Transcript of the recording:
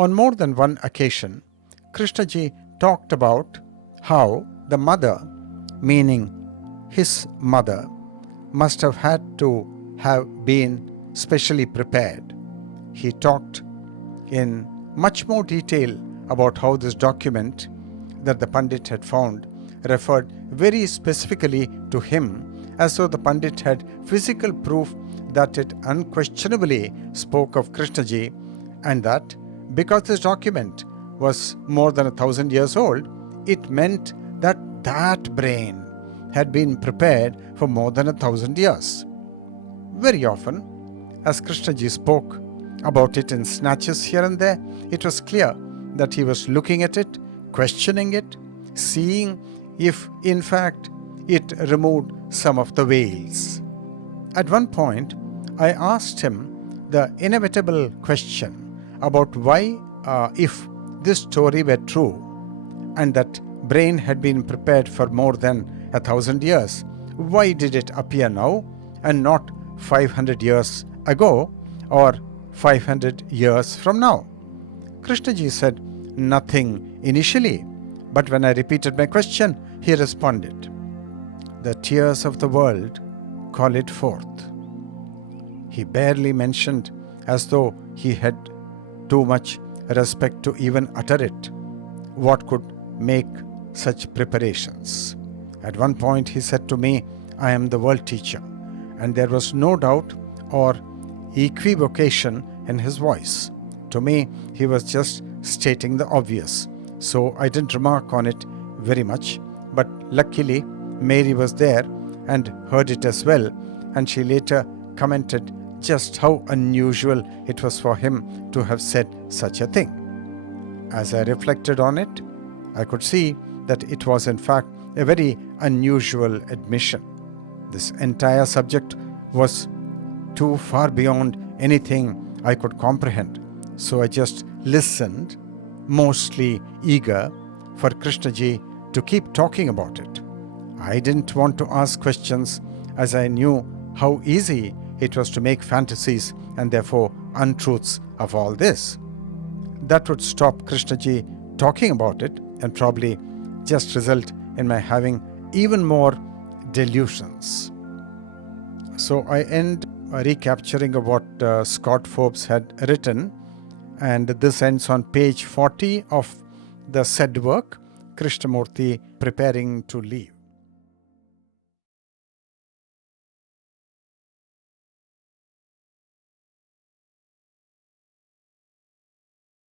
On more than one occasion, Krishnaji talked about how the mother, meaning his mother, must have had to have been specially prepared. He talked in much more detail about how this document that the Pandit had found referred very specifically to him, as though the Pandit had physical proof that it unquestionably spoke of Krishnaji, and that because this document was more than 1,000 years old, it meant that that brain had been prepared for more than 1,000 years. Very often, as Krishnaji spoke about it in snatches here and there, it was clear that he was looking at it, questioning it, seeing if in fact it removed some of the veils. At one point, I asked him the inevitable question about why, if this story were true and that brain had been prepared for more than 1,000 years, why did it appear now and not 500 years ago or 500 years from now? Krishnaji said nothing initially, but when I repeated my question, he responded, "The tears of the world call it forth." He barely mentioned, as though he had too much respect to even utter it, what could make such preparations. At one point he said to me, "I am the world teacher," and there was no doubt or equivocation in his voice. To me, he was just stating the obvious, so I didn't remark on it very much, but luckily Mary was there and heard it as well, and she later commented just how unusual it was for him to have said such a thing. As I reflected on it, I could see that it was in fact a very unusual admission. This entire subject was too far beyond anything I could comprehend, so I just listened, mostly eager for Krishnaji to keep talking about it. I didn't want to ask questions, as I knew how easy it was to make fantasies and therefore untruths of all this. That would stop Krishnaji talking about it and probably just result in my having even more delusions. So I end recapturing of what Scott Forbes had written, and this ends on page 40 of the said work, Krishnamurti preparing to leave.